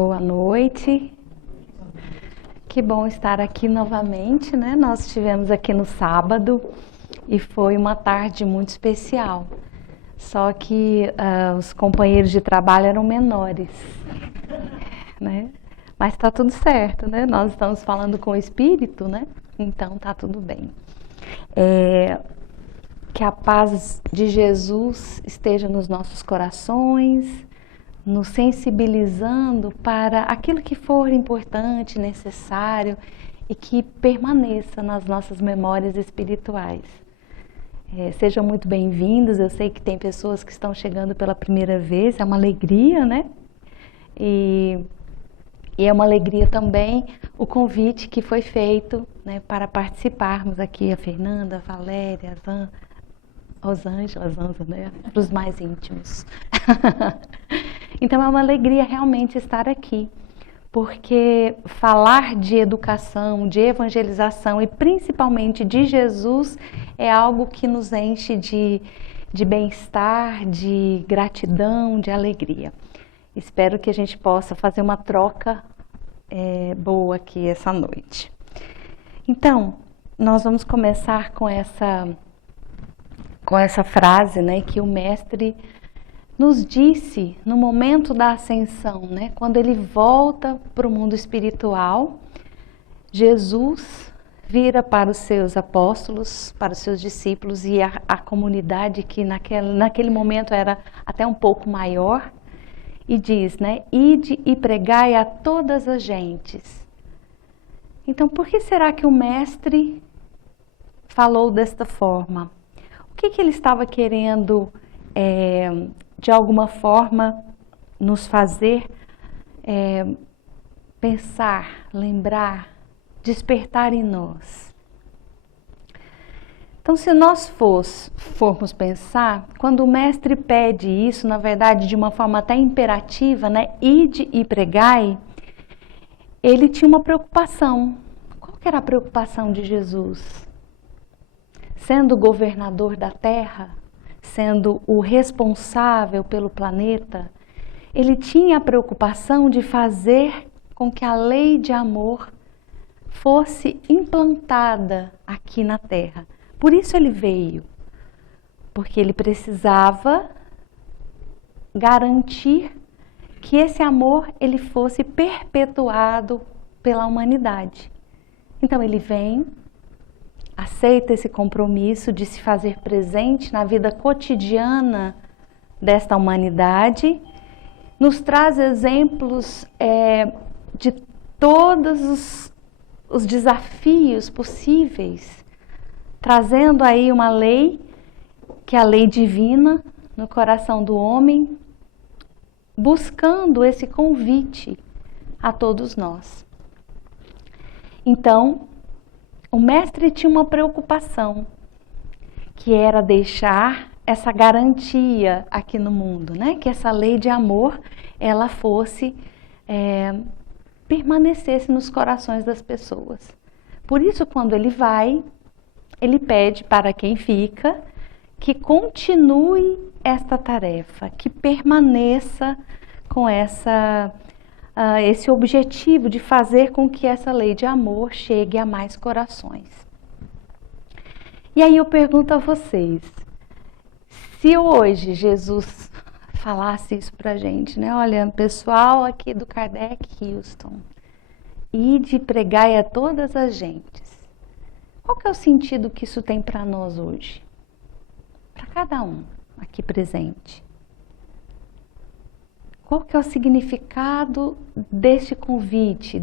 Boa noite. Que bom estar aqui novamente, né? Nós estivemos aqui no sábado e foi uma tarde muito especial. Só que os companheiros de trabalho eram menores, né? Mas tá tudo certo, né? Nós estamos falando com o Espírito, né? Então tá tudo bem. Que a paz de Jesus esteja nos nossos corações, nos sensibilizando para aquilo que for importante, necessário e que permaneça nas nossas memórias espirituais. Sejam muito bem-vindos, eu sei que tem pessoas que estão chegando pela primeira vez, é uma alegria, né? E é uma alegria também o convite que foi feito, né, para participarmos aqui, a Fernanda, a Valéria, a Rosângela, né, para os mais íntimos. Então é uma alegria realmente estar aqui, porque falar de educação, de evangelização e principalmente de Jesus é algo que nos enche de bem-estar, de gratidão, de alegria. Espero que a gente possa fazer uma troca boa aqui essa noite. Então, nós vamos começar com essa frase, né, que o Mestre nos disse no momento da ascensão, né, quando ele volta para o mundo espiritual. Jesus vira para os seus apóstolos, para os seus discípulos e a comunidade que naquele momento era até um pouco maior, e diz, né, ide e pregai a todas as gentes. Então, por que será que o Mestre falou desta forma? O que ele estava querendo, de alguma forma, nos fazer pensar, lembrar, despertar em nós? Então, se nós formos pensar, quando o Mestre pede isso, na verdade, de uma forma até imperativa, né, ide e pregai, ele tinha uma preocupação. Qual que era a preocupação de Jesus? Sendo o governador da Terra, sendo o responsável pelo planeta, ele tinha a preocupação de fazer com que a lei de amor fosse implantada aqui na Terra. Por isso ele veio, porque ele precisava garantir que esse amor ele fosse perpetuado pela humanidade. Então ele vem, aceita esse compromisso de se fazer presente na vida cotidiana desta humanidade, nos traz exemplos de todos os desafios possíveis, trazendo aí uma lei, que é a lei divina, no coração do homem, buscando esse convite a todos nós. Então, o Mestre tinha uma preocupação, que era deixar essa garantia aqui no mundo, né? Que essa lei de amor, ela fosse, permanecesse nos corações das pessoas. Por isso, quando ele vai, ele pede para quem fica que continue esta tarefa, que permaneça com esse objetivo de fazer com que essa lei de amor chegue a mais corações. E aí eu pergunto a vocês, se hoje Jesus falasse isso pra gente, né? Olha, pessoal aqui do Kardec Houston, ide pregai a todas as gentes. Qual que é o sentido que isso tem para nós hoje? Para cada um aqui presente. Qual que é o significado desse convite,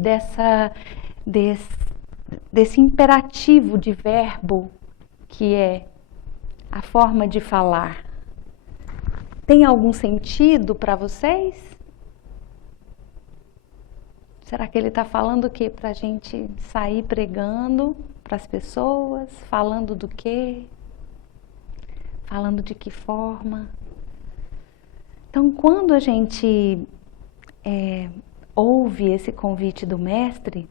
desse imperativo de verbo que é a forma de falar? Tem algum sentido para vocês? Será que ele está falando o quê? Para a gente sair pregando para as pessoas? Falando do quê? Falando de que forma? Então, quando a gente ouve esse convite do Mestre,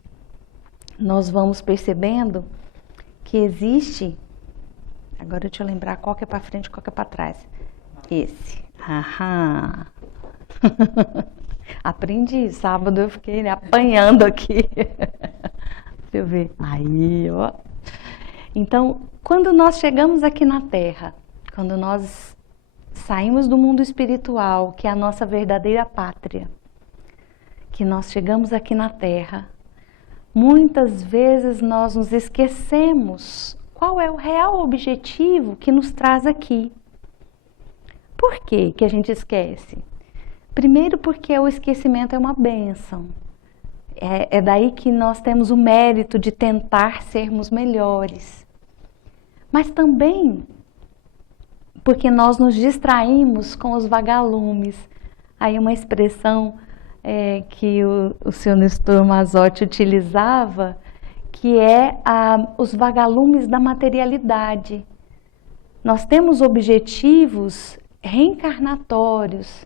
nós vamos percebendo que existe... Agora deixa eu lembrar qual que é para frente e qual que é para trás. Esse. Aham. Aprendi. Sábado eu fiquei apanhando aqui. Deixa eu ver. Aí, ó. Então, quando nós chegamos aqui na Terra, quando nós saímos do mundo espiritual, que é a nossa verdadeira pátria, que nós chegamos aqui na Terra, muitas vezes nós nos esquecemos qual é o real objetivo que nos traz aqui. Por que que a gente esquece? Primeiro porque o esquecimento é uma bênção. É daí que nós temos o mérito de tentar sermos melhores. Mas também porque nós nos distraímos com os vagalumes. Aí uma expressão que o senhor Nestor Mazotti utilizava, que é os vagalumes da materialidade. Nós temos objetivos reencarnatórios.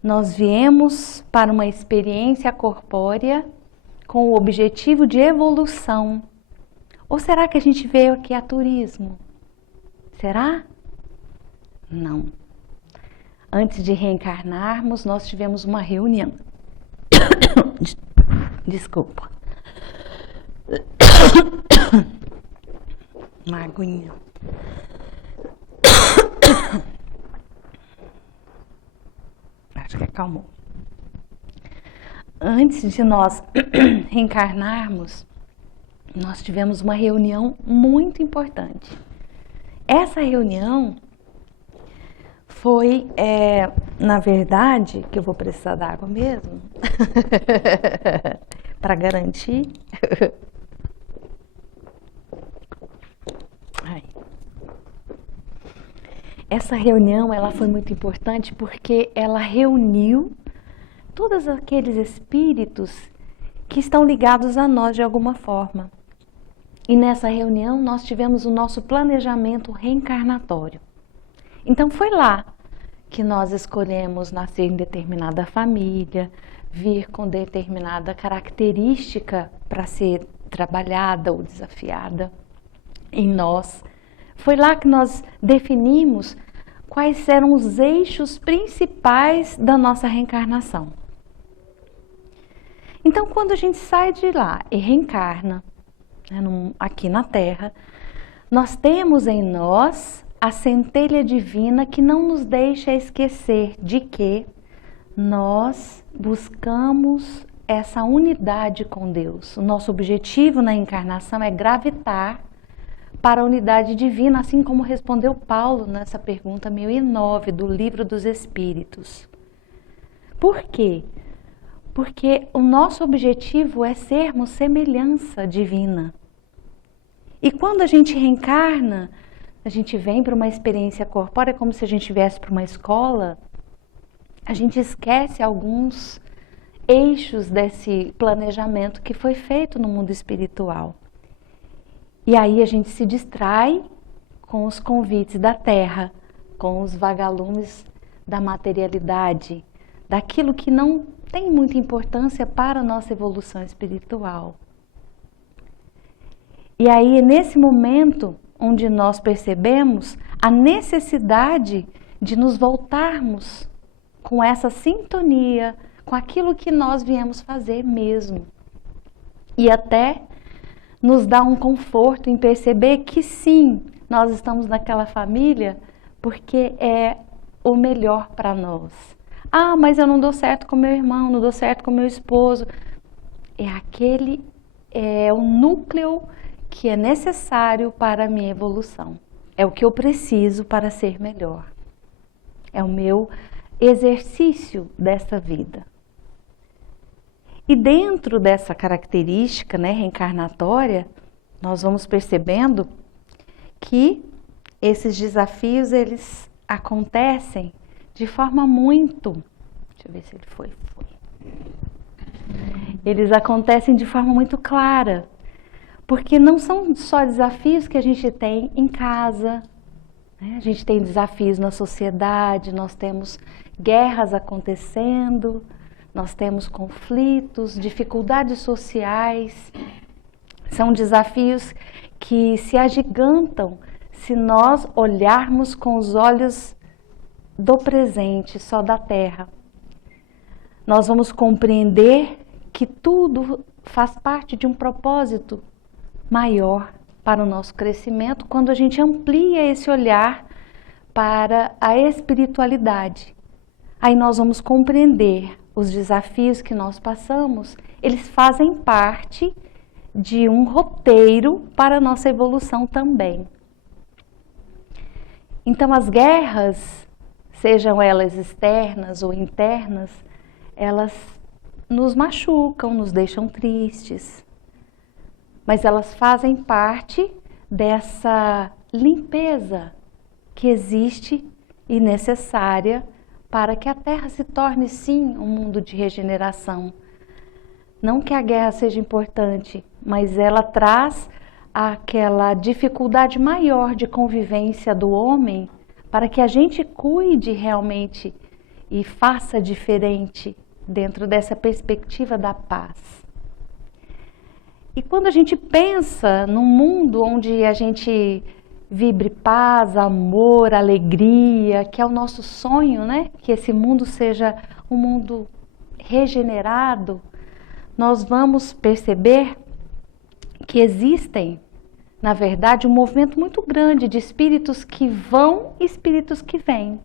Nós viemos para uma experiência corpórea com o objetivo de evolução. Ou será que a gente veio aqui a turismo? Será? Não. Antes de reencarnarmos, nós tivemos uma reunião. Desculpa. Uma aguinha. Acho que acalmou. Antes de nós reencarnarmos, nós tivemos uma reunião muito importante. Essa reunião foi, na verdade, que eu vou precisar d'água mesmo, para garantir. Ai. Essa reunião, ela foi muito importante porque ela reuniu todos aqueles espíritos que estão ligados a nós de alguma forma. E nessa reunião nós tivemos o nosso planejamento reencarnatório. Então foi lá que nós escolhemos nascer em determinada família, vir com determinada característica para ser trabalhada ou desafiada em nós. Foi lá que nós definimos quais eram os eixos principais da nossa reencarnação. Então, quando a gente sai de lá e reencarna, aqui na Terra, nós temos em nós a centelha divina que não nos deixa esquecer de que nós buscamos essa unidade com Deus. O nosso objetivo na encarnação é gravitar para a unidade divina, assim como respondeu Paulo nessa pergunta 1009 do Livro dos Espíritos. Por quê? Porque o nosso objetivo é sermos semelhança divina. E quando a gente reencarna, a gente vem para uma experiência corpórea, como se a gente viesse para uma escola, a gente esquece alguns eixos desse planejamento que foi feito no mundo espiritual. E aí a gente se distrai com os convites da terra, com os vagalumes da materialidade, daquilo que não tem muita importância para a nossa evolução espiritual. E aí é nesse momento onde nós percebemos a necessidade de nos voltarmos com essa sintonia, com aquilo que nós viemos fazer mesmo. E até nos dá um conforto em perceber que sim, nós estamos naquela família porque é o melhor para nós. Ah, mas eu não dou certo com meu irmão, não dou certo com meu esposo. É o núcleo que é necessário para a minha evolução. É o que eu preciso para ser melhor. É o meu exercício dessa vida. E dentro dessa característica, reencarnatória, nós vamos percebendo que esses desafios, eles acontecem de forma muito... Deixa eu ver se ele foi. Eles acontecem de forma muito clara, porque não são só desafios que a gente tem em casa, A gente tem desafios na sociedade, nós temos guerras acontecendo, nós temos conflitos, dificuldades sociais. São desafios que se agigantam se nós olharmos com os olhos do presente, só da terra. nós vamos compreender que tudo faz parte de um propósito maior para o nosso crescimento, quando a gente amplia esse olhar para a espiritualidade. Aí nós vamos compreender os desafios que nós passamos, eles fazem parte de um roteiro para a nossa evolução também. Então as guerras, sejam elas externas ou internas, elas nos machucam, nos deixam tristes, mas elas fazem parte dessa limpeza que existe e necessária para que a Terra se torne, sim, um mundo de regeneração. Não que a guerra seja importante, mas ela traz aquela dificuldade maior de convivência do homem para que a gente cuide realmente e faça diferente dentro dessa perspectiva da paz. E quando a gente pensa num mundo onde a gente vibre paz, amor, alegria, que é o nosso sonho, né? Que esse mundo seja um mundo regenerado, nós vamos perceber que existem, na verdade, um movimento muito grande de espíritos que vão e espíritos que vêm.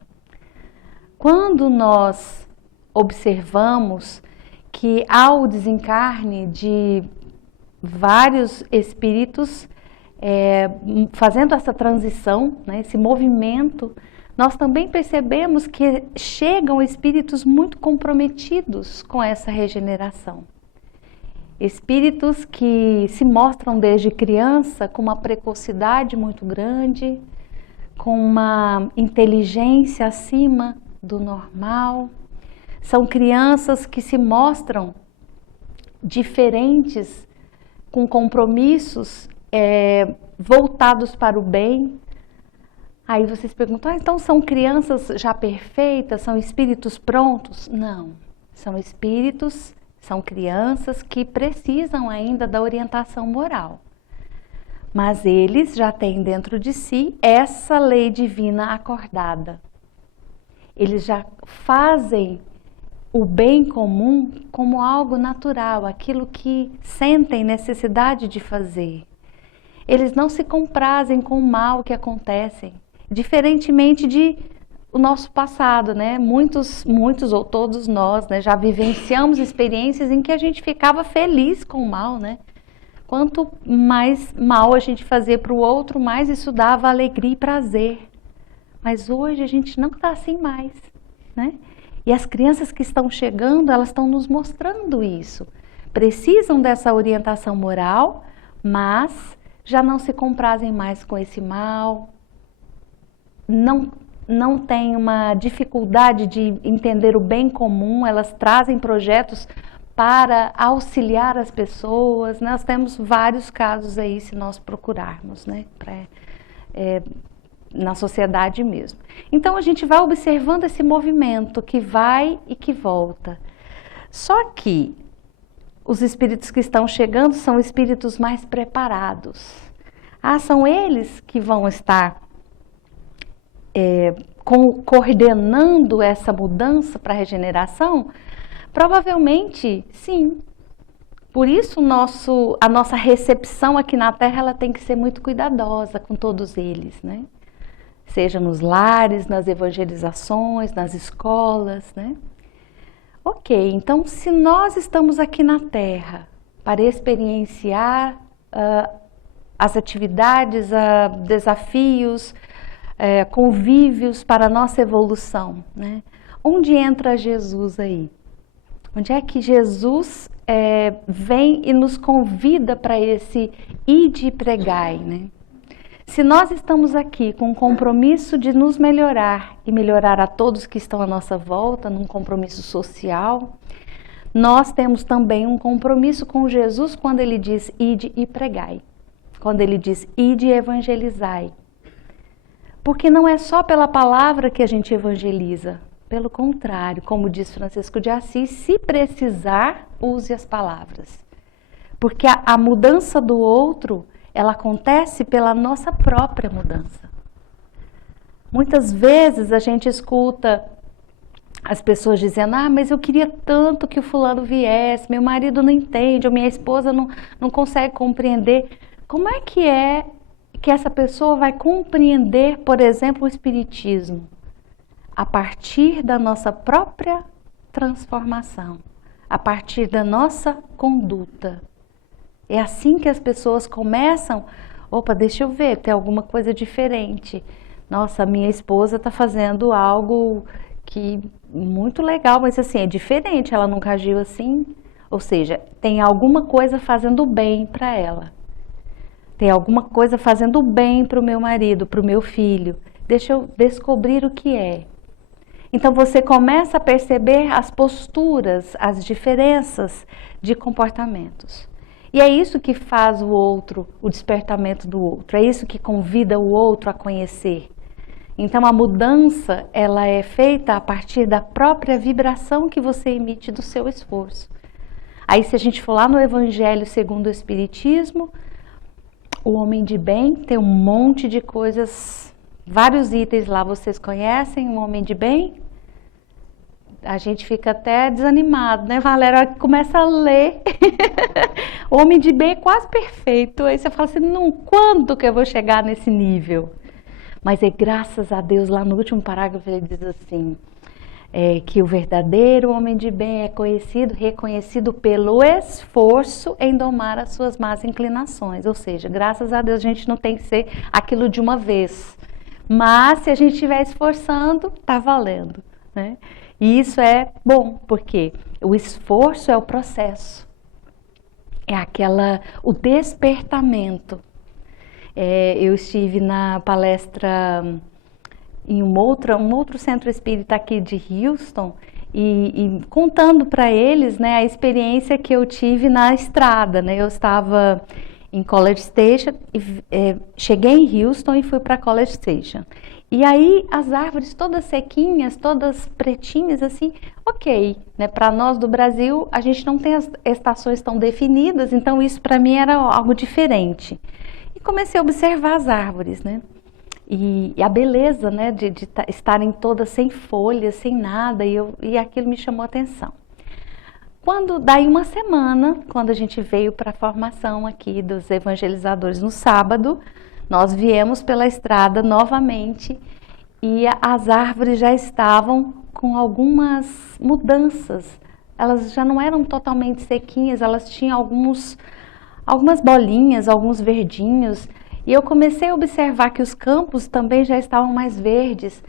Quando nós observamos que há o desencarne de vários espíritos fazendo essa transição, né, esse movimento, nós também percebemos que chegam espíritos muito comprometidos com essa regeneração. Espíritos que se mostram desde criança com uma precocidade muito grande, com uma inteligência acima do normal. São crianças que se mostram diferentes, com compromissos voltados para o bem. Aí vocês perguntam, então são crianças já perfeitas, são espíritos prontos? Não, são espíritos, são crianças que precisam ainda da orientação moral. Mas eles já têm dentro de si essa lei divina acordada. Eles já fazem o bem comum como algo natural, aquilo que sentem necessidade de fazer. Eles não se comprazem com o mal que acontece, diferentemente de o nosso passado, né? Muitos ou todos nós, né, já vivenciamos experiências em que a gente ficava feliz com o mal, né? Quanto mais mal a gente fazia para o outro, mais isso dava alegria e prazer. Mas hoje a gente não está assim mais, né? E as crianças que estão chegando, elas estão nos mostrando isso. Precisam dessa orientação moral, mas já não se comprazem mais com esse mal, não tem uma dificuldade de entender o bem comum, elas trazem projetos para auxiliar as pessoas. Nós temos vários casos aí, se nós procurarmos, né, na sociedade mesmo. Então a gente vai observando esse movimento que vai e que volta. Só que os espíritos que estão chegando são espíritos mais preparados. São eles que vão estar coordenando essa mudança para a regeneração? Provavelmente, sim. Por isso a nossa recepção aqui na Terra ela tem que ser muito cuidadosa com todos eles, né? Seja nos lares, nas evangelizações, nas escolas, né? Ok, então se nós estamos aqui na Terra para experienciar as atividades, desafios, convívios para a nossa evolução, né? Onde entra Jesus aí? Onde é que Jesus vem e nos convida para esse ide e pregai, né? Se nós estamos aqui com o compromisso de nos melhorar e melhorar a todos que estão à nossa volta, num compromisso social, nós temos também um compromisso com Jesus quando ele diz ide e pregai, quando ele diz ide e evangelizai. Porque não é só pela palavra que a gente evangeliza, pelo contrário, como diz Francisco de Assis, se precisar, use as palavras. Porque a mudança do outro, ela acontece pela nossa própria mudança. Muitas vezes a gente escuta as pessoas dizendo, mas eu queria tanto que o fulano viesse, meu marido não entende, ou minha esposa não consegue compreender. Como é que essa pessoa vai compreender, por exemplo, o Espiritismo? A partir da nossa própria transformação, a partir da nossa conduta. É assim que as pessoas começam, opa, deixa eu ver, tem alguma coisa diferente. Nossa, minha esposa está fazendo algo que muito legal, mas assim, é diferente, ela nunca agiu assim. Ou seja, tem alguma coisa fazendo bem para ela. Tem alguma coisa fazendo bem para o meu marido, para o meu filho. Deixa eu descobrir o que é. Então você começa a perceber as posturas, as diferenças de comportamentos. E é isso que faz o outro, o despertamento do outro. É isso que convida o outro a conhecer. Então a mudança, ela é feita a partir da própria vibração que você emite do seu esforço. Aí se a gente for lá no Evangelho segundo o Espiritismo, o homem de bem tem um monte de coisas, vários itens lá, vocês conhecem o homem de bem? A gente fica até desanimado, né, Valéria? Começa a ler. O homem de bem é quase perfeito. Aí você fala assim, não, quando que eu vou chegar nesse nível? Mas é graças a Deus, lá no último parágrafo ele diz assim, que o verdadeiro homem de bem é conhecido, reconhecido pelo esforço em domar as suas más inclinações. Ou seja, graças a Deus a gente não tem que ser aquilo de uma vez. Mas se a gente estiver esforçando, tá valendo, né? E isso é bom, porque o esforço é o processo. É o despertamento. Eu estive na palestra em um outro centro espírita aqui de Houston e contando para eles, né, a experiência que eu tive na estrada, né? Eu estava em College Station, cheguei em Houston e fui para College Station. E aí as árvores todas sequinhas, todas pretinhas, assim, ok, né? Para nós do Brasil, a gente não tem as estações tão definidas, então isso para mim era algo diferente. E comecei a observar as árvores, né? E a beleza, né, de estarem todas sem folhas, sem nada, e aquilo me chamou a atenção. Daí uma semana, quando a gente veio para a formação aqui dos evangelizadores no sábado, nós viemos pela estrada novamente e as árvores já estavam com algumas mudanças. Elas já não eram totalmente sequinhas, elas tinham algumas bolinhas, alguns verdinhos. E eu comecei a observar que os campos também já estavam mais verdes.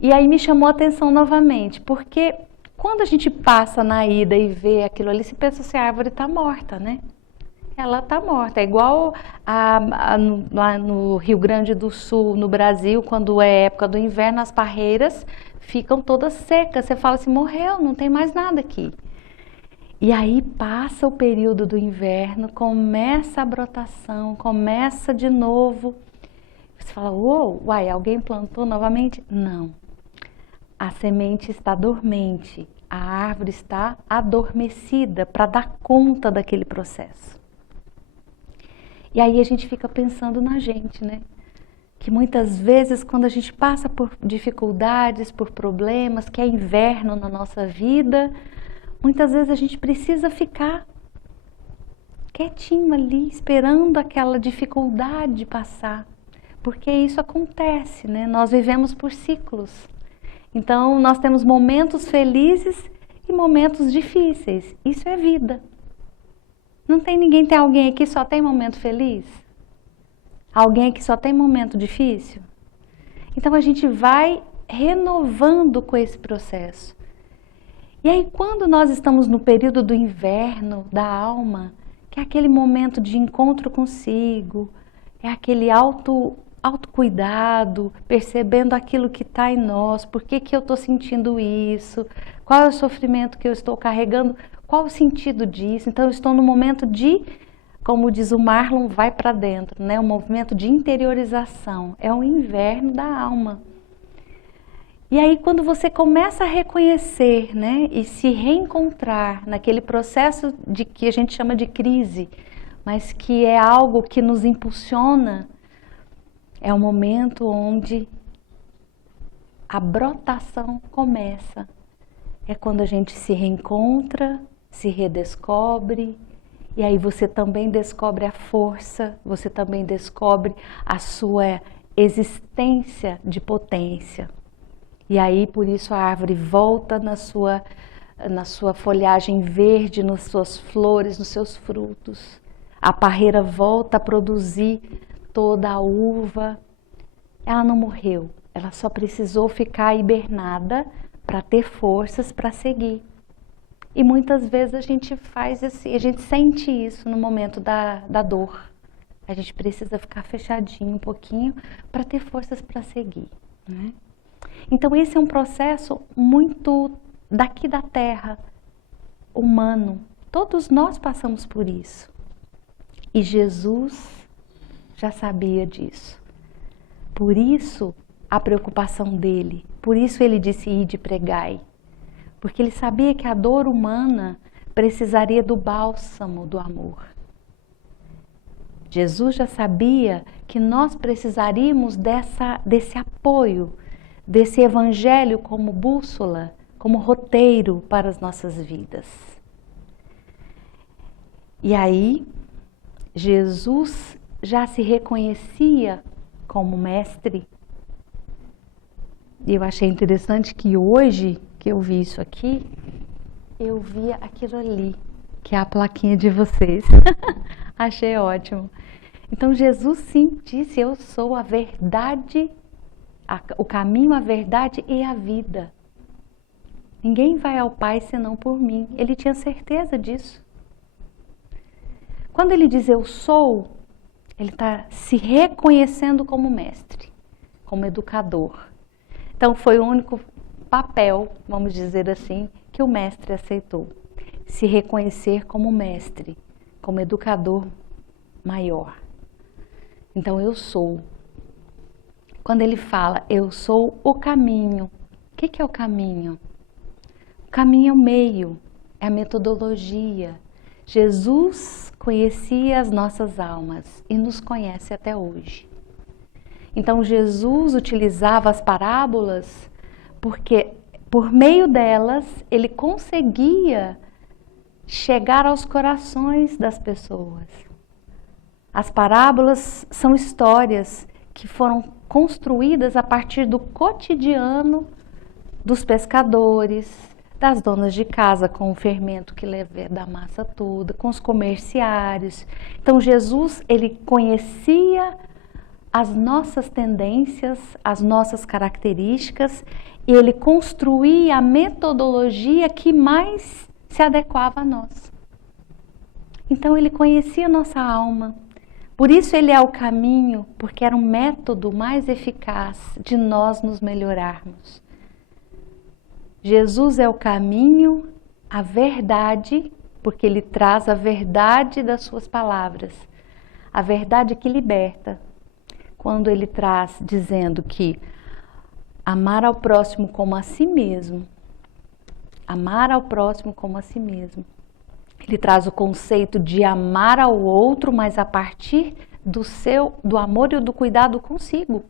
E aí me chamou a atenção novamente, porque quando a gente passa na ida e vê aquilo ali, se pensa assim, a árvore está morta, né? Ela está morta. É igual lá no Rio Grande do Sul, no Brasil, quando é época do inverno, as parreiras ficam todas secas. Você fala assim, morreu, não tem mais nada aqui. E aí passa o período do inverno, começa a brotação, começa de novo. Você fala, uai, alguém plantou novamente? Não. A semente está dormente, a árvore está adormecida para dar conta daquele processo. E aí a gente fica pensando na gente, né? Que muitas vezes quando a gente passa por dificuldades, por problemas, que é inverno na nossa vida, muitas vezes a gente precisa ficar quietinho ali, esperando aquela dificuldade passar. Porque isso acontece, né? Nós vivemos por ciclos. Então, nós temos momentos felizes e momentos difíceis. Isso é vida. Não tem ninguém, tem alguém aqui que só tem momento feliz? Alguém que só tem momento difícil? Então, a gente vai renovando com esse processo. E aí, quando nós estamos no período do inverno da alma, que é aquele momento de encontro consigo, é aquele autocuidado, percebendo aquilo que está em nós, por que eu estou sentindo isso, qual é o sofrimento que eu estou carregando, qual o sentido disso. Então, eu estou no momento de, como diz o Marlon, vai para dentro, né? Um movimento de interiorização, é o inverno da alma. E aí, quando você começa a reconhecer, né, e se reencontrar naquele processo de que a gente chama de crise, mas que é algo que nos impulsiona, é o momento onde a brotação começa. é quando a gente se reencontra, se redescobre, e aí você também descobre a força, você também descobre a sua existência de potência. E aí, por isso, a árvore volta na sua folhagem verde, nas suas flores, nos seus frutos. A parreira volta a produzir toda a uva. Ela não morreu, ela só precisou ficar hibernada para ter forças para seguir. E muitas vezes a gente faz assim, a gente sente isso no momento da dor. A gente precisa ficar fechadinho um pouquinho para ter forças para seguir, né? Então esse é um processo muito daqui da Terra, humano. Todos nós passamos por isso. E Jesus já sabia disso. Por isso a preocupação dele, por isso ele disse: ide e pregai. Porque ele sabia que a dor humana precisaria do bálsamo do amor. Jesus já sabia que nós precisaríamos desse apoio, desse evangelho como bússola, como roteiro para as nossas vidas. E aí, Jesus já se reconhecia como mestre. E eu achei interessante que hoje, que eu vi isso aqui, eu via aquilo ali, que é a plaquinha de vocês. Achei ótimo. Então Jesus sim disse: eu sou a verdade, o caminho, a verdade e a vida. Ninguém vai ao Pai senão por mim. Ele tinha certeza disso. Quando ele diz eu sou, ele está se reconhecendo como mestre, como educador. Então foi o único papel, vamos dizer assim, que o mestre aceitou. Se reconhecer como mestre, como educador maior. Então eu sou. Quando ele fala eu sou o caminho, o que é o caminho? O caminho é o meio, é a metodologia. Jesus conhecia as nossas almas e nos conhece até hoje. Então Jesus utilizava as parábolas porque por meio delas ele conseguia chegar aos corações das pessoas. As parábolas são histórias que foram construídas a partir do cotidiano dos pescadores, das donas de casa com o fermento que leva da massa toda, com os comerciários. Então Jesus, ele conhecia as nossas tendências, as nossas características, e ele construía a metodologia que mais se adequava a nós. Então ele conhecia a nossa alma. Por isso ele é o caminho, porque era um método mais eficaz de nós nos melhorarmos. Jesus é o caminho, a verdade, porque ele traz a verdade das suas palavras, a verdade que liberta. Quando ele traz dizendo que amar ao próximo como a si mesmo, amar ao próximo como a si mesmo. Ele traz o conceito de amar ao outro, mas a partir do amor e do cuidado consigo.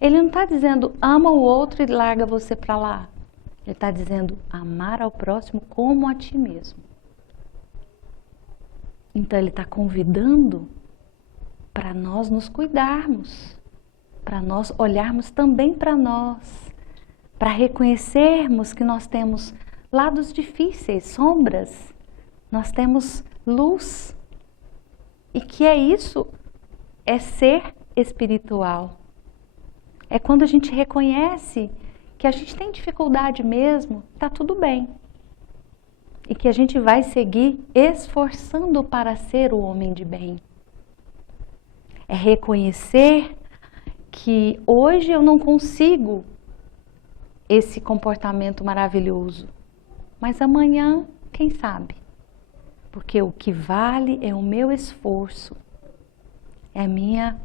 Ele não está dizendo ama o outro e larga você para lá. Ele está dizendo amar ao próximo como a ti mesmo. Então ele está convidando para nós nos cuidarmos, para nós olharmos também para nós, para reconhecermos que nós temos lados difíceis, sombras, nós temos luz, e que é isso, é ser espiritual. É quando a gente reconhece que a gente tem dificuldade mesmo, está tudo bem. E que a gente vai seguir esforçando para ser o homem de bem. É reconhecer que hoje eu não consigo esse comportamento maravilhoso, mas amanhã, quem sabe? Porque o que vale é o meu esforço, é a minha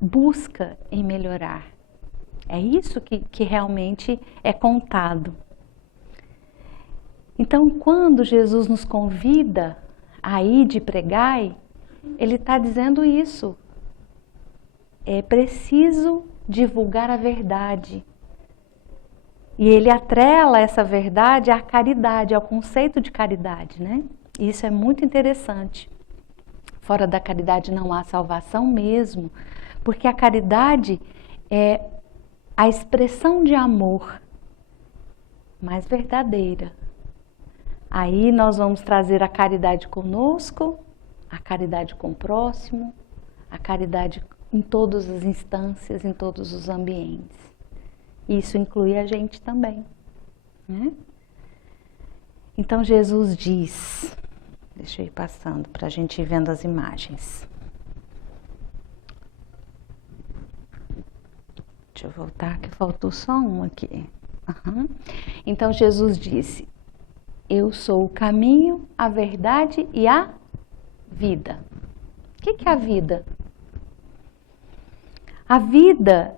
busca em melhorar. É isso que realmente é contado. Então, quando Jesus nos convida a ir de pregai, ele está dizendo isso. É preciso divulgar a verdade. E ele atrela essa verdade à caridade, ao conceito de caridade, né? E isso é muito interessante. Fora da caridade não há salvação mesmo, porque a caridade é a expressão de amor mais verdadeira. Aí nós vamos trazer a caridade conosco, a caridade com o próximo, a caridade em todas as instâncias, em todos os ambientes. Isso inclui a gente também, né? Então Jesus diz, deixa eu ir passando para a gente ir vendo as imagens. Deixa eu voltar que faltou só um aqui. Então Jesus disse, eu sou o caminho, a verdade e a vida. O que é a vida? A vida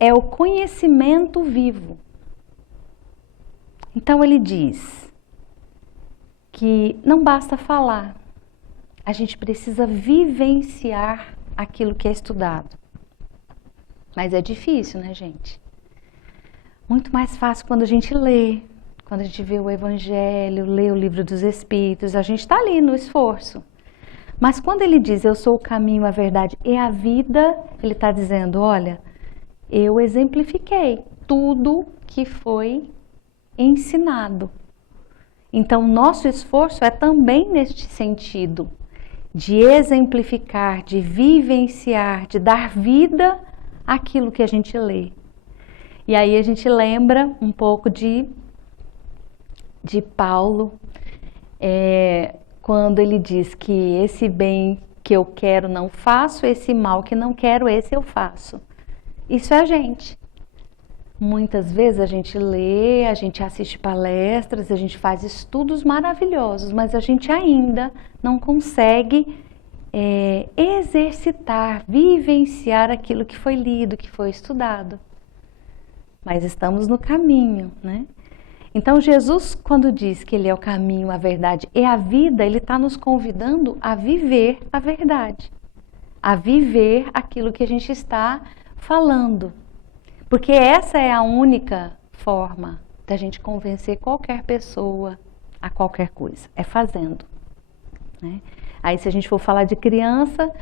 é o conhecimento vivo. Então ele diz que não basta falar, a gente precisa vivenciar aquilo que é estudado. Mas é difícil, né, gente? Muito mais fácil quando a gente lê, quando a gente vê o Evangelho, lê o Livro dos Espíritos, a gente está ali no esforço. Mas quando ele diz, eu sou o caminho, a verdade e a vida, ele está dizendo, olha, eu exemplifiquei tudo que foi ensinado. Então, nosso esforço é também neste sentido, de exemplificar, de vivenciar, de dar vida àquilo que a gente lê. E aí a gente lembra um pouco de Paulo, quando ele diz que esse bem que eu quero não faço, esse mal que não quero, esse eu faço. Isso é a gente. Muitas vezes a gente lê, a gente assiste palestras, a gente faz estudos maravilhosos, mas a gente ainda não consegue exercitar, vivenciar aquilo que foi lido, que foi estudado. Mas estamos no caminho, né? Então Jesus, quando diz que ele é o caminho, a verdade e a vida, ele está nos convidando a viver a verdade, a viver aquilo que a gente está falando. Porque essa é a única forma da gente convencer qualquer pessoa a qualquer coisa, é fazendo, né? Aí se a gente for falar de criança,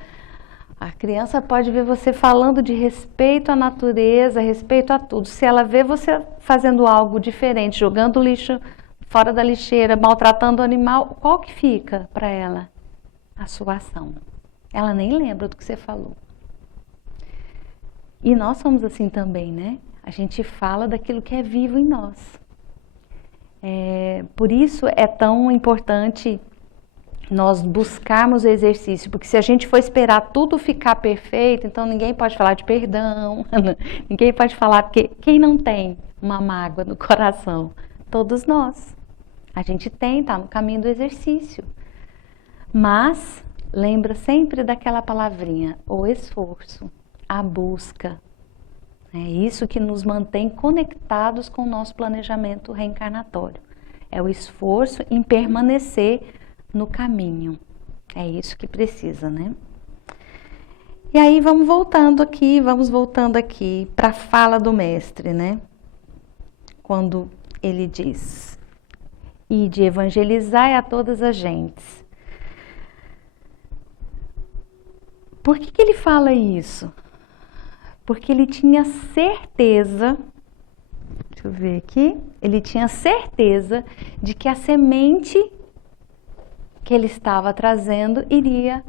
a criança pode ver você falando de respeito à natureza, respeito a tudo. Se ela vê você fazendo algo diferente, jogando lixo fora da lixeira, maltratando o animal, qual que fica para ela? A sua ação. Ela nem lembra do que você falou. E nós somos assim também, né? A gente fala daquilo que é vivo em nós. Por isso é tão importante nós buscarmos o exercício, porque se a gente for esperar tudo ficar perfeito, então ninguém pode falar de perdão, ninguém pode falar, porque quem não tem uma mágoa no coração? Todos nós. A gente tem, tá no caminho do exercício. Mas lembra sempre daquela palavrinha, o esforço, a busca. É isso que nos mantém conectados com o nosso planejamento reencarnatório. É o esforço em permanecer no caminho. É isso que precisa, né? E aí vamos voltando aqui para a fala do mestre, né? Quando ele diz, e de evangelizar a todas as gentes. Por que ele fala isso? Porque ele tinha certeza, deixa eu ver aqui, ele tinha certeza de que a semente que ele estava trazendo iria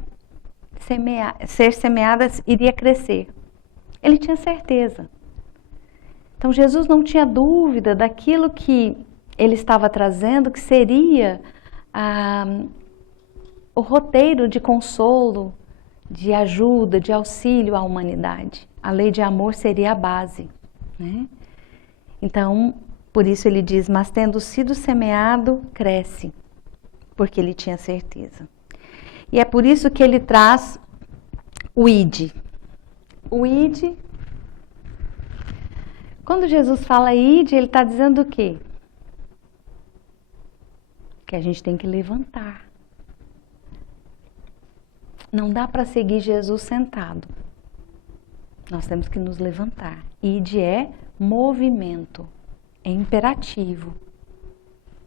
ser semeada, iria crescer. Ele tinha certeza. Então Jesus não tinha dúvida daquilo que ele estava trazendo, que seria o roteiro de consolo, de ajuda, de auxílio à humanidade. A lei de amor seria a base, né? Então, por isso ele diz, mas tendo sido semeado, cresce, porque ele tinha certeza. E é por isso que ele traz o ide. O ide, quando Jesus fala ide, ele está dizendo o quê? Que a gente tem que levantar. Não dá para seguir Jesus sentado. Nós temos que nos levantar. Ide é movimento, é imperativo.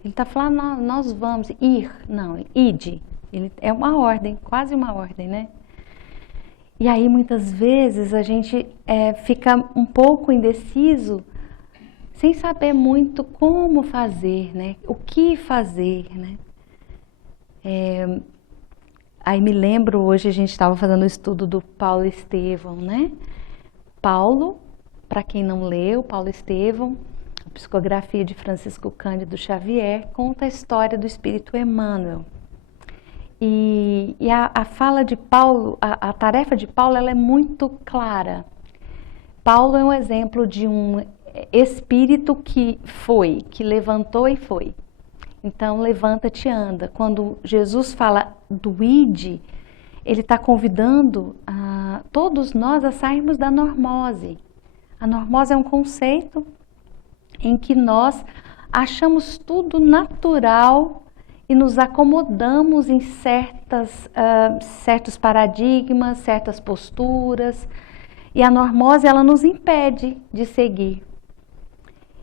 Ele está falando, nós vamos ir, não, ide. Ele, é uma ordem, quase uma ordem, né? E aí muitas vezes a gente fica um pouco indeciso, sem saber muito como fazer, né? O que fazer, né? Aí me lembro, hoje a gente estava fazendo o estudo do Paulo Estevão, né? Paulo, para quem não leu, Paulo Estevão, a psicografia de Francisco Cândido Xavier, conta a história do Espírito Emmanuel. E a fala de Paulo, a tarefa de Paulo, ela é muito clara. Paulo é um exemplo de um espírito que levantou e foi. Então, levanta-te e anda. Quando Jesus fala do id, ele está convidando todos nós a sairmos da normose. A normose é um conceito em que nós achamos tudo natural e nos acomodamos em certos paradigmas, certas posturas. E a normose, ela nos impede de seguir.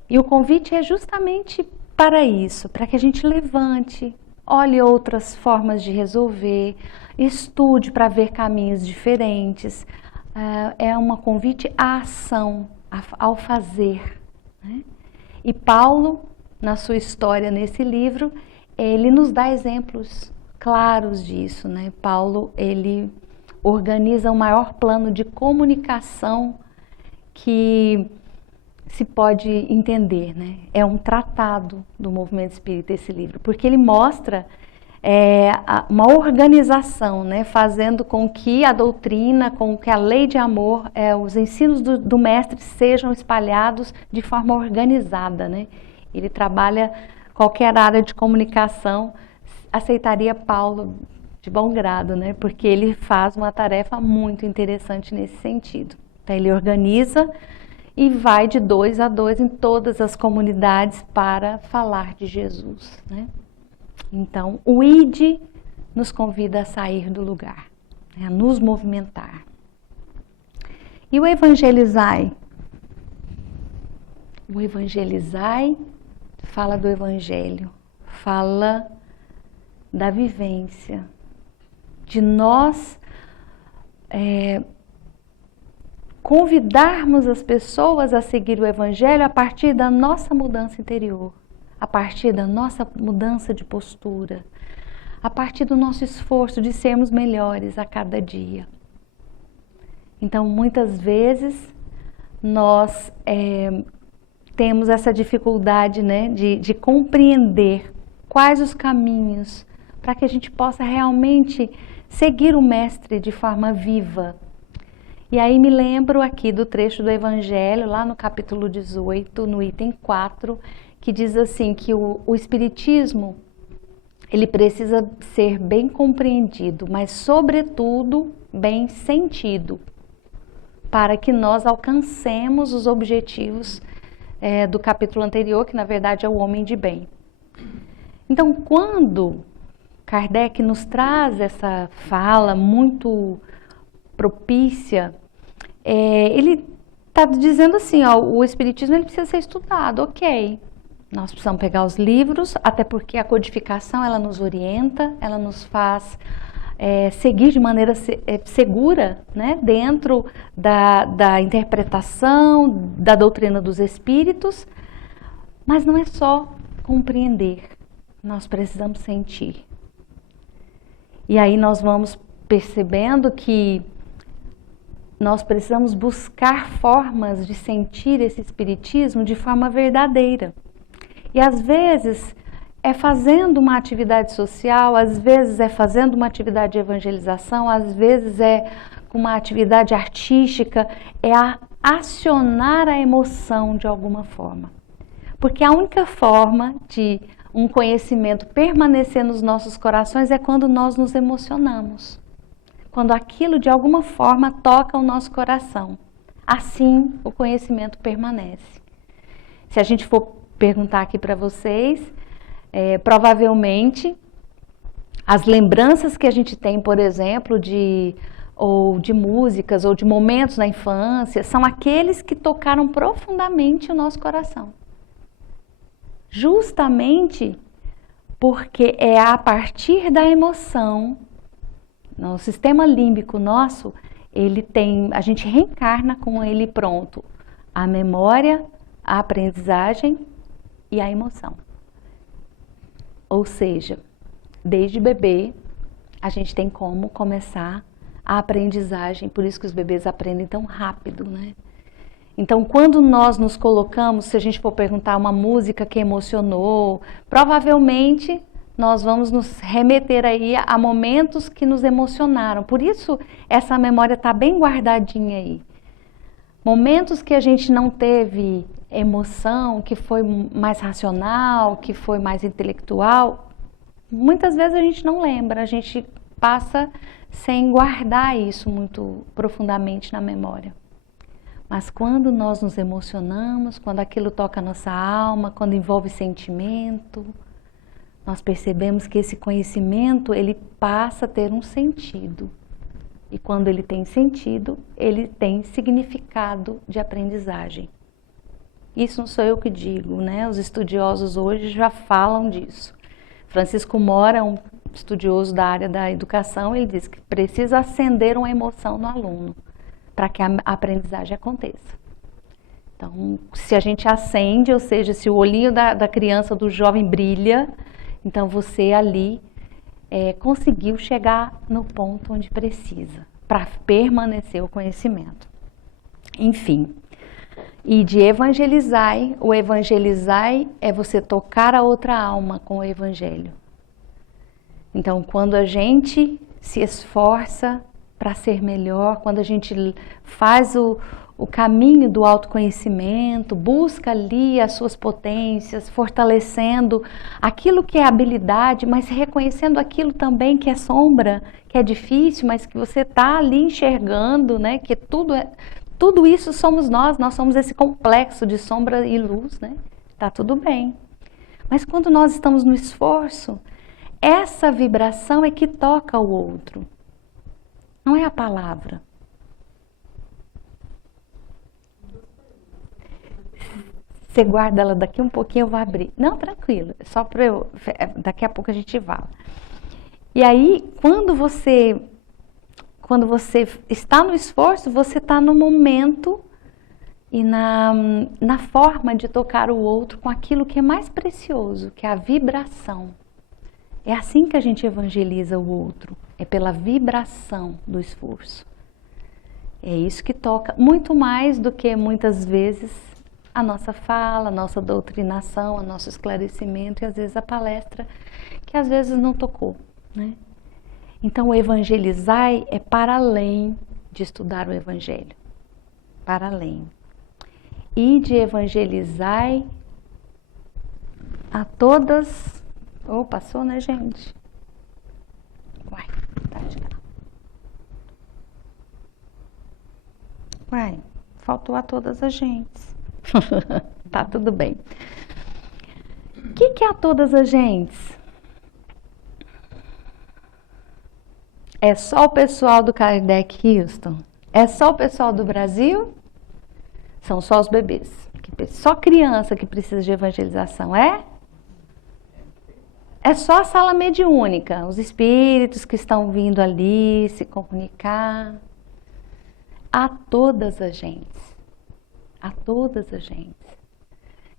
E o convite é justamente para isso, para que a gente levante, olhe outras formas de resolver, estude para ver caminhos diferentes. É um convite à ação, ao fazer, né? E Paulo, na sua história nesse livro, ele nos dá exemplos claros disso, né? Paulo, ele organiza o maior plano de comunicação que se pode entender, né? É um tratado do movimento espírita esse livro, porque ele mostra uma organização, né? Fazendo com que a doutrina, com que a lei de amor, os ensinos do mestre sejam espalhados de forma organizada, né? Ele trabalha qualquer área de comunicação, aceitaria Paulo de bom grado, né? Porque ele faz uma tarefa muito interessante nesse sentido. Então, ele organiza e vai de 2 a 2 em todas as comunidades para falar de Jesus, né? Então, o id nos convida a sair do lugar, né? A nos movimentar. E o evangelizai? O evangelizai fala do evangelho, fala da vivência, de nós convidarmos as pessoas a seguir o evangelho a partir da nossa mudança interior, a partir da nossa mudança de postura, a partir do nosso esforço de sermos melhores a cada dia. Então, muitas vezes, nós temos essa dificuldade, né, de compreender quais os caminhos para que a gente possa realmente seguir o Mestre de forma viva. E aí me lembro aqui do trecho do Evangelho, lá no capítulo 18, no item 4, que diz assim, que o Espiritismo, ele precisa ser bem compreendido, mas sobretudo bem sentido, para que nós alcancemos os objetivos do capítulo anterior, que na verdade é o homem de bem. Então, quando Kardec nos traz essa fala muito propícia, ele está dizendo assim, ó, o Espiritismo ele precisa ser estudado, ok. Nós precisamos pegar os livros, até porque a codificação ela nos orienta, ela nos faz seguir de maneira segura, né, dentro da interpretação da doutrina dos Espíritos, mas não é só compreender, nós precisamos sentir. E aí nós vamos percebendo que nós precisamos buscar formas de sentir esse espiritismo de forma verdadeira. E às vezes é fazendo uma atividade social, às vezes é fazendo uma atividade de evangelização, às vezes é com uma atividade artística, é acionar a emoção de alguma forma. Porque a única forma de um conhecimento permanecer nos nossos corações é quando nós nos emocionamos. Quando aquilo de alguma forma toca o nosso coração. Assim o conhecimento permanece. Se a gente for perguntar aqui para vocês, provavelmente as lembranças que a gente tem, por exemplo, de ou de músicas, ou de momentos na infância, são aqueles que tocaram profundamente o nosso coração. Justamente porque é a partir da emoção, no sistema límbico nosso, a gente reencarna com ele pronto, a memória, a aprendizagem e a emoção. Ou seja, desde bebê, a gente tem como começar a aprendizagem, por isso que os bebês aprendem tão rápido, né? Então, quando nós nos colocamos, se a gente for perguntar uma música que emocionou, provavelmente nós vamos nos remeter aí a momentos que nos emocionaram. Por isso, essa memória está bem guardadinha aí. Momentos que a gente não teve emoção, que foi mais racional, que foi mais intelectual, muitas vezes a gente não lembra, a gente passa sem guardar isso muito profundamente na memória. Mas quando nós nos emocionamos, quando aquilo toca a nossa alma, quando envolve sentimento, nós percebemos que esse conhecimento, ele passa a ter um sentido. E quando ele tem sentido, ele tem significado de aprendizagem. Isso não sou eu que digo, né? Os estudiosos hoje já falam disso. Francisco Mora, um estudioso da área da educação, ele diz que precisa acender uma emoção no aluno para que a aprendizagem aconteça. Então, se a gente acende, ou seja, se o olhinho da criança, do jovem brilha, então você ali conseguiu chegar no ponto onde precisa, para permanecer o conhecimento. Enfim, e de evangelizai, o evangelizai é você tocar a outra alma com o evangelho. Então, quando a gente se esforça para ser melhor, quando a gente faz o caminho do autoconhecimento, busca ali as suas potências, fortalecendo aquilo que é habilidade, mas reconhecendo aquilo também que é sombra, que é difícil, mas que você está ali enxergando, né? Que tudo isso somos nós somos esse complexo de sombra e luz, né? Tá tudo bem. Mas quando nós estamos no esforço, essa vibração é que toca o outro. Não é a palavra. Você guarda ela daqui um pouquinho, eu vou abrir. Não, tranquilo, só para daqui a pouco a gente fala. E aí, quando você está no esforço, você está no momento e na forma de tocar o outro com aquilo que é mais precioso, que é a vibração. É assim que a gente evangeliza o outro, é pela vibração do esforço. É isso que toca, muito mais do que muitas vezes a nossa fala, a nossa doutrinação, o nosso esclarecimento e às vezes a palestra, que às vezes não tocou, né? Então o evangelizai é para além de estudar o evangelho, para além. E de evangelizai a todas... Oh, passou, né, gente? Uai, tá de cá. Uai, faltou a todas as gentes. Tá tudo bem. O que é a todas as gentes? É só o pessoal do Kardec Houston? É só o pessoal do Brasil? São só os bebês? Só criança que precisa de evangelização, é? É só a sala mediúnica, os espíritos que estão vindo ali se comunicar. A todas as gentes. A todas as gentes.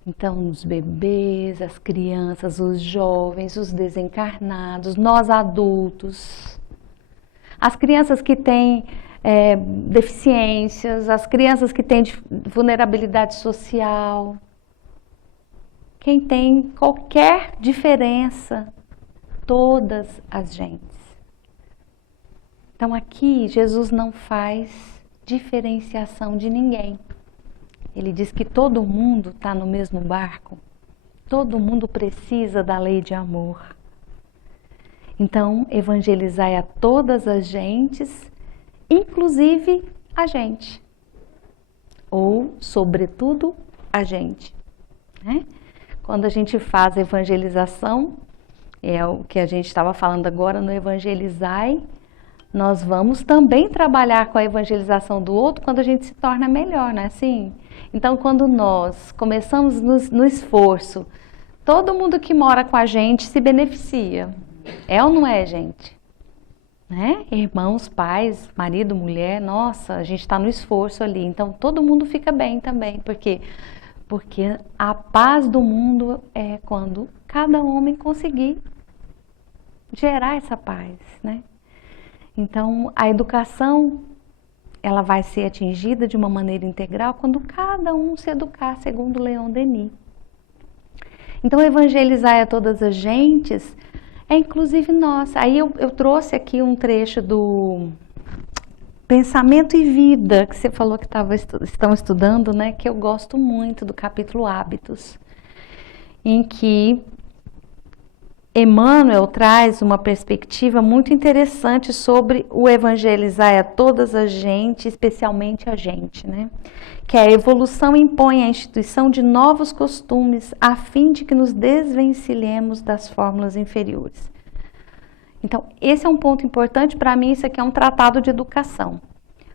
Então, os bebês, as crianças, os jovens, os desencarnados, nós adultos, as crianças que têm deficiências, as crianças que têm vulnerabilidade social, quem tem qualquer diferença, todas as gentes. Então aqui Jesus não faz diferenciação de ninguém. Ele diz que todo mundo está no mesmo barco, todo mundo precisa da lei de amor. Então, evangelizai a todas as gentes, inclusive a gente, ou, sobretudo, a gente, né? Quando a gente faz a evangelização, é o que a gente estava falando agora no evangelizai, nós vamos também trabalhar com a evangelização do outro quando a gente se torna melhor, não é assim? Então, quando nós começamos no esforço, todo mundo que mora com a gente se beneficia. É ou não é, gente? Né? Irmãos, pais, marido, mulher, nossa, a gente está no esforço ali. Então, todo mundo fica bem também. Porque a paz do mundo é quando cada homem conseguir gerar essa paz, né? Então, a educação, ela vai ser atingida de uma maneira integral quando cada um se educar, segundo Leon Denis. Então, evangelizar a todas as gentes é inclusive nós. Aí eu trouxe aqui um trecho do Pensamento e Vida, que você falou que estão estudando, né? Que eu gosto muito, do capítulo Hábitos, em que Emmanuel traz uma perspectiva muito interessante sobre o evangelizar a todas as gente, especialmente a gente, né? Que a evolução impõe a instituição de novos costumes a fim de que nos desvencilhemos das fórmulas inferiores. Então, esse é um ponto importante para mim, isso aqui é um tratado de educação.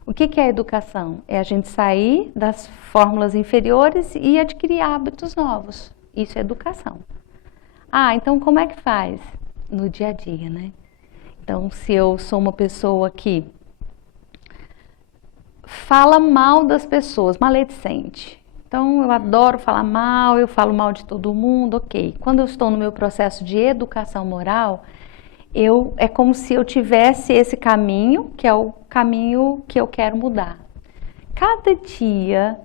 O que é educação? É a gente sair das fórmulas inferiores e adquirir hábitos novos. Isso é educação. Então como é que faz? No dia a dia, né? Então, se eu sou uma pessoa que fala mal das pessoas, maledicente. Então, eu adoro falar mal, eu falo mal de todo mundo, ok. Quando eu estou no meu processo de educação moral, é como se eu tivesse esse caminho, que é o caminho que eu quero mudar. Cada dia,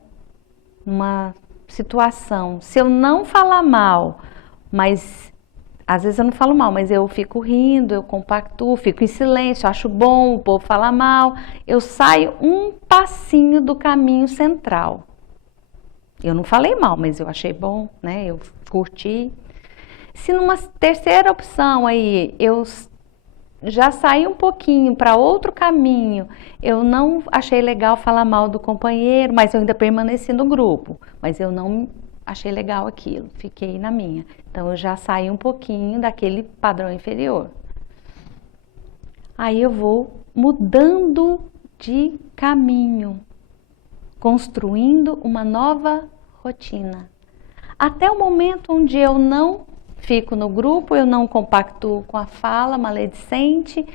numa situação, se eu não falar mal, mas às vezes eu não falo mal, mas eu fico rindo, eu compactuo, fico em silêncio, acho bom, o povo fala mal, eu saio um passinho do caminho central. Eu não falei mal, mas eu achei bom, né? Eu curti. Se numa terceira opção aí, eu já saí um pouquinho para outro caminho, eu não achei legal falar mal do companheiro, mas eu ainda permaneci no grupo, mas eu não achei legal aquilo, fiquei na minha. Então, eu já saí um pouquinho daquele padrão inferior. Aí eu vou mudando de caminho, construindo uma nova rotina. Até o momento onde eu não fico no grupo, eu não compactuo com a fala maledicente,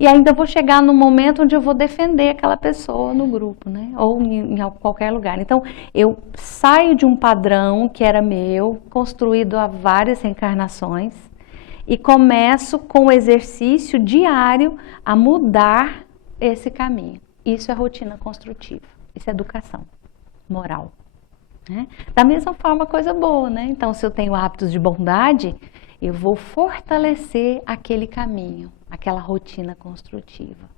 e ainda vou chegar no momento onde eu vou defender aquela pessoa no grupo, né? Ou em qualquer lugar. Então, eu saio de um padrão que era meu, construído há várias reencarnações, e começo com o exercício diário a mudar esse caminho. Isso é rotina construtiva, isso é educação moral, né? Da mesma forma, coisa boa, né? Então, se eu tenho hábitos de bondade, eu vou fortalecer aquele caminho, aquela rotina construtiva.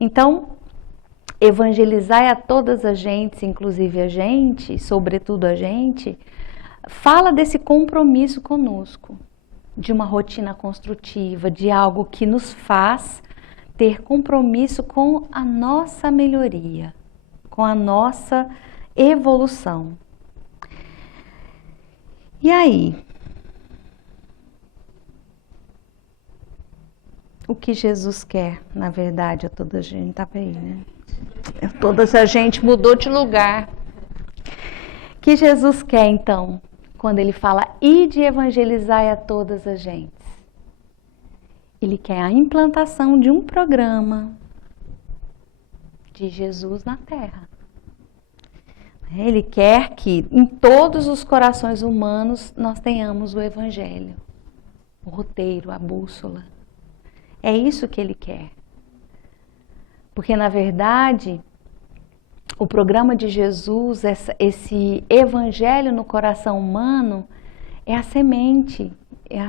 Então, evangelizar a todas as gentes, inclusive a gente, sobretudo a gente, fala desse compromisso conosco, de uma rotina construtiva, de algo que nos faz ter compromisso com a nossa melhoria, com a nossa evolução. E aí? O que Jesus quer, na verdade, a toda a gente, tá bem, né? Toda essa gente mudou de lugar. O que Jesus quer, então, quando ele fala ide evangelizar a todas as gentes? Ele quer a implantação de um programa de Jesus na Terra. Ele quer que em todos os corações humanos nós tenhamos o Evangelho, o roteiro, a bússola. É isso que ele quer. Porque, na verdade, o programa de Jesus, esse evangelho no coração humano, é a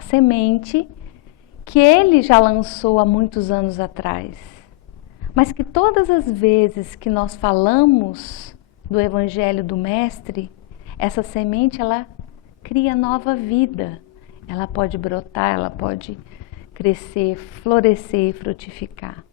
semente que ele já lançou há muitos anos atrás. Mas que todas as vezes que nós falamos do evangelho do Mestre, essa semente, ela cria nova vida. Ela pode brotar, ela pode crescer, florescer e frutificar.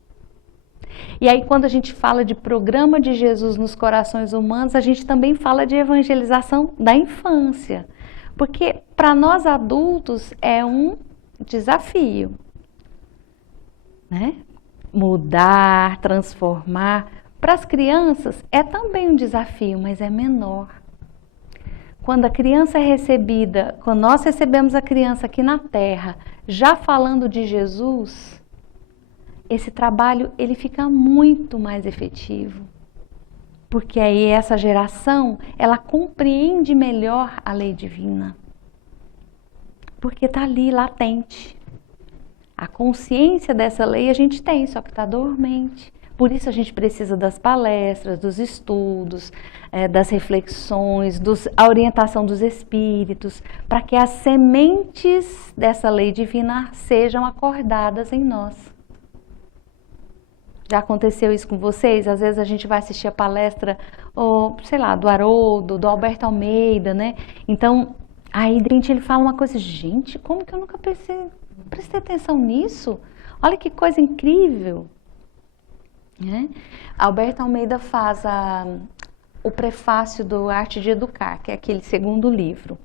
E aí, quando a gente fala de programa de Jesus nos corações humanos, a gente também fala de evangelização da infância. Porque para nós adultos é um desafio, né? mudar, transformar. Para as crianças é também um desafio, mas é menor. Quando a criança é recebida, quando nós recebemos a criança aqui na Terra, já falando de Jesus, esse trabalho ele fica muito mais efetivo. Porque aí essa geração, ela compreende melhor a lei divina. Porque está ali, latente. A consciência dessa lei a gente tem, só que está dormente. Por isso a gente precisa das palestras, dos estudos, das reflexões, a orientação dos espíritos, para que as sementes dessa lei divina sejam acordadas em nós. Já aconteceu isso com vocês? Às vezes a gente vai assistir a palestra, ou, sei lá, do Haroldo, do Alberto Almeida, né? Então, aí de repente ele fala uma coisa, gente, como que eu nunca prestei atenção nisso? Olha que coisa incrível! Né? Alberto Almeida faz o prefácio do Arte de Educar, que é aquele segundo livro.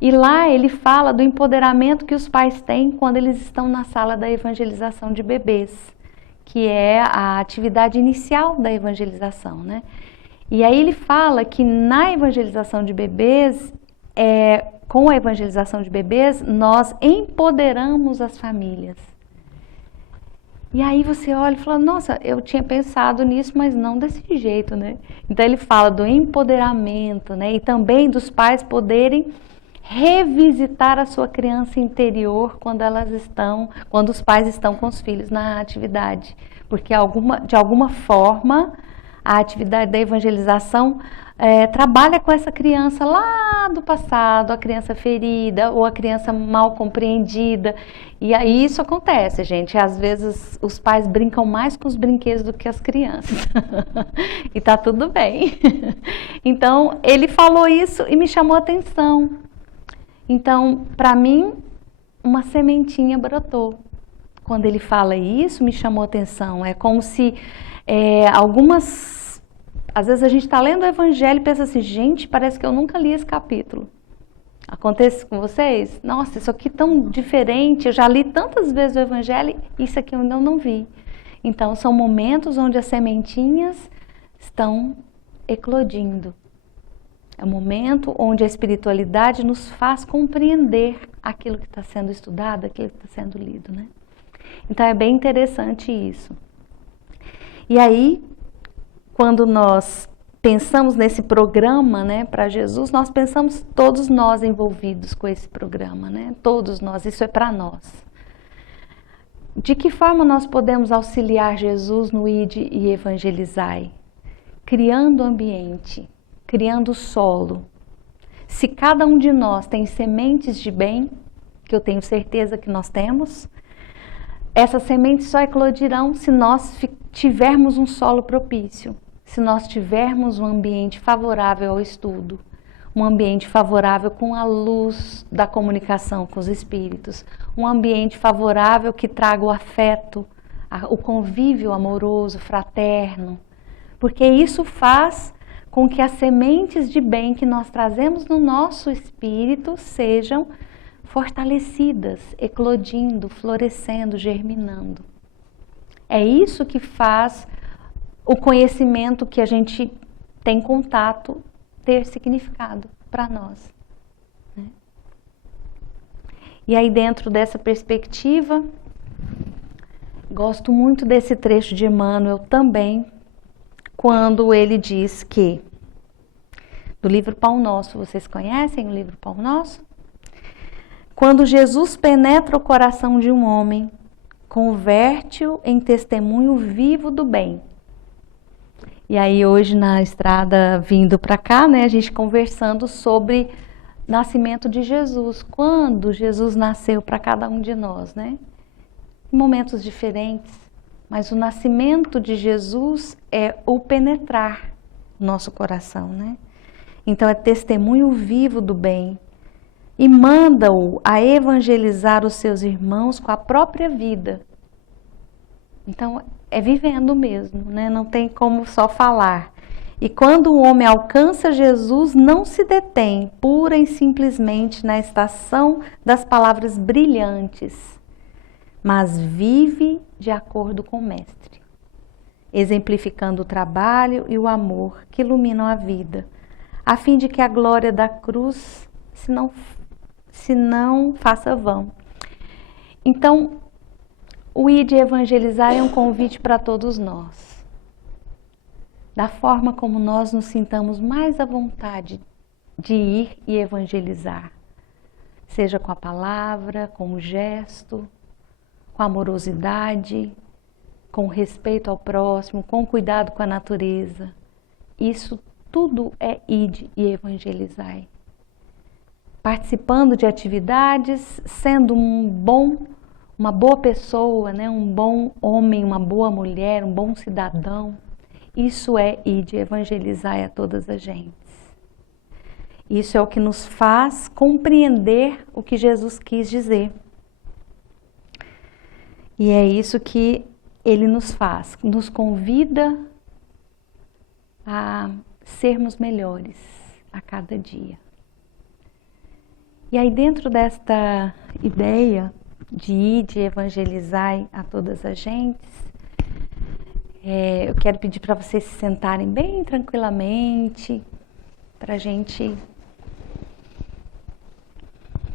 E lá ele fala do empoderamento que os pais têm quando eles estão na sala da evangelização de bebês, que é a atividade inicial da evangelização, né? E aí ele fala que na evangelização de bebês, com a evangelização de bebês, nós empoderamos as famílias. E aí você olha e fala, nossa, eu tinha pensado nisso, mas não desse jeito, né? Então ele fala do empoderamento, né? E também dos pais poderem revisitar a sua criança interior quando os pais estão com os filhos na atividade. Porque de alguma forma a atividade da evangelização trabalha com essa criança lá do passado, a criança ferida ou a criança mal compreendida. E aí isso acontece, gente. Às vezes os pais brincam mais com os brinquedos do que as crianças. E tá tudo bem. Então, ele falou isso e me chamou a atenção. Então, para mim, uma sementinha brotou. Quando ele fala isso, me chamou a atenção. É como se às vezes a gente está lendo o Evangelho e pensa assim, gente, parece que eu nunca li esse capítulo. Acontece com vocês? Nossa, isso aqui é tão diferente, eu já li tantas vezes o Evangelho e isso aqui eu ainda não vi. Então, são momentos onde as sementinhas estão eclodindo. É um momento onde a espiritualidade nos faz compreender aquilo que está sendo estudado, aquilo que está sendo lido, né? Então, é bem interessante isso. E aí, quando nós pensamos nesse programa, né, para Jesus, nós pensamos todos nós envolvidos com esse programa, né? Todos nós, isso é para nós. De que forma nós podemos auxiliar Jesus no Ide e Evangelizai? Criando ambiente, criando solo. Se cada um de nós tem sementes de bem, que eu tenho certeza que nós temos, essas sementes só eclodirão se nós tivermos um solo propício. Se nós tivermos um ambiente favorável ao estudo, um ambiente favorável com a luz da comunicação com os espíritos, um ambiente favorável que traga o afeto, o convívio amoroso, fraterno, porque isso faz com que as sementes de bem que nós trazemos no nosso espírito sejam fortalecidas, eclodindo, florescendo, germinando. É isso que faz o conhecimento que a gente tem contato ter significado para nós. Né? E aí, dentro dessa perspectiva, gosto muito desse trecho de Emmanuel também, quando ele diz que, do livro Pão Nosso, vocês conhecem o livro Pão Nosso? Quando Jesus penetra o coração de um homem, converte-o em testemunho vivo do bem. E aí hoje na estrada vindo para cá, né, a gente conversando sobre o nascimento de Jesus. Quando Jesus nasceu para cada um de nós, né? Em momentos diferentes. Mas o nascimento de Jesus é o penetrar no nosso coração, né? Então é testemunho vivo do bem. E manda-o a evangelizar os seus irmãos com a própria vida. Então, é vivendo mesmo, né? Não tem como só falar. E quando o homem alcança Jesus, não se detém pura e simplesmente na estação das palavras brilhantes, mas vive de acordo com o Mestre, exemplificando o trabalho e o amor que iluminam a vida, a fim de que a glória da cruz se não faça vão. Então, o ir de evangelizar é um convite para todos nós. Da forma como nós nos sintamos mais à vontade de ir e evangelizar, seja com a palavra, com o gesto, com a amorosidade, com o respeito ao próximo, com o cuidado com a natureza. Isso tudo é ide e evangelizai. Participando de atividades, sendo uma boa pessoa, né? Um bom homem, uma boa mulher, um bom cidadão. Isso é ide e evangelizai a todas as gentes. Isso é o que nos faz compreender o que Jesus quis dizer. E é isso que ele nos faz, nos convida a sermos melhores a cada dia. E aí, dentro desta ideia de ir, de evangelizar a todas as gentes, eu quero pedir para vocês se sentarem bem tranquilamente, para a gente...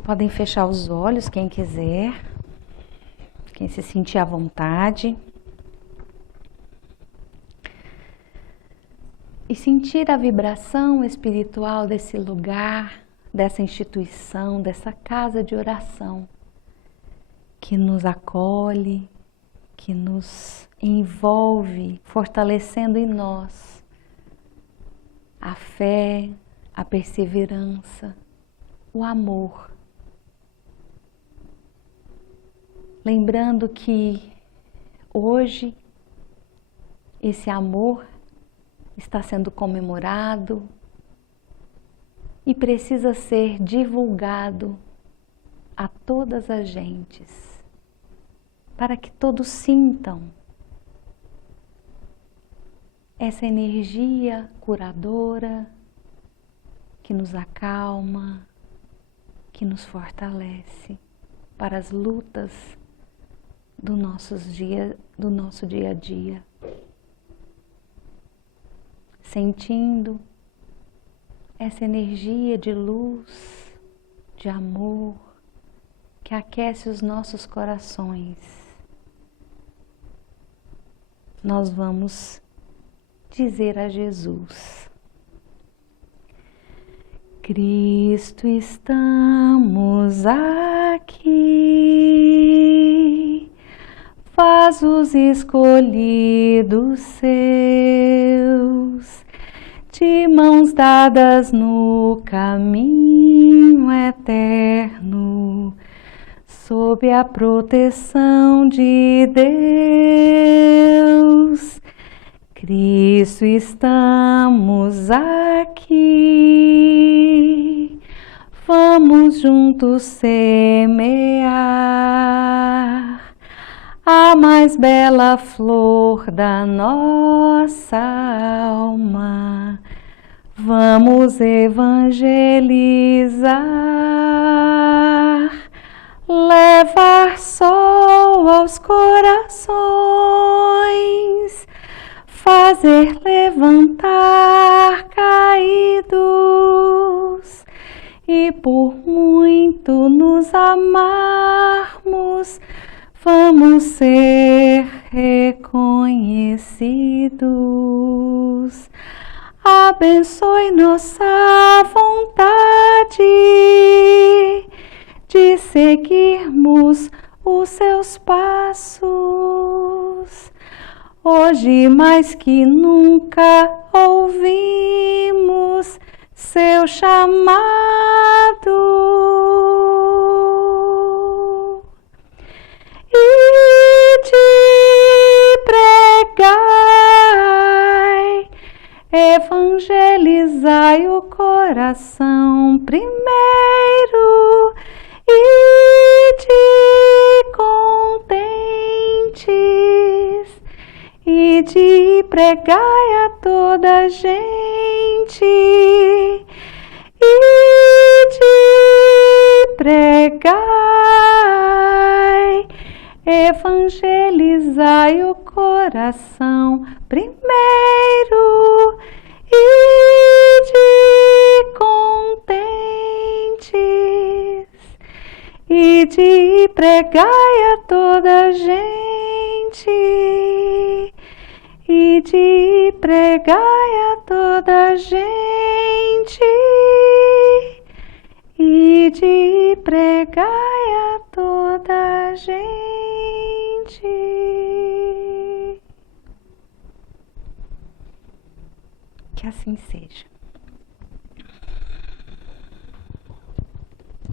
Podem fechar os olhos, quem quiser, quem se sentir à vontade. E sentir a vibração espiritual desse lugar, dessa instituição, dessa casa de oração, que nos acolhe, que nos envolve, fortalecendo em nós a fé, a perseverança, o amor. Lembrando que hoje esse amor está sendo comemorado e precisa ser divulgado a todas as gentes, para que todos sintam essa energia curadora que nos acalma, que nos fortalece para as lutas do nosso dia a dia. Sentindo essa energia de luz, de amor, que aquece os nossos corações. Nós vamos dizer a Jesus: Cristo, estamos aqui, faz os escolhidos seus, de mãos dadas no caminho eterno, sob a proteção de Deus. Cristo, estamos aqui, vamos juntos semear a mais bela flor da nossa alma. Vamos evangelizar, levar sol aos corações, fazer levantar caídos e por muito nos amarmos, vamos ser reconhecidos. Abençoe nossa vontade de seguirmos os seus passos. Hoje mais que nunca ouvimos seu chamado. Ide pregai, evangelizai o coração primeiro. Ide contentes, ide pregai a toda a gente. Ide pregai, evangelizai o coração primeiro, ide contentes, ide pregai a toda gente, ide pregai a toda gente, ide pregai a toda gente. Que assim seja.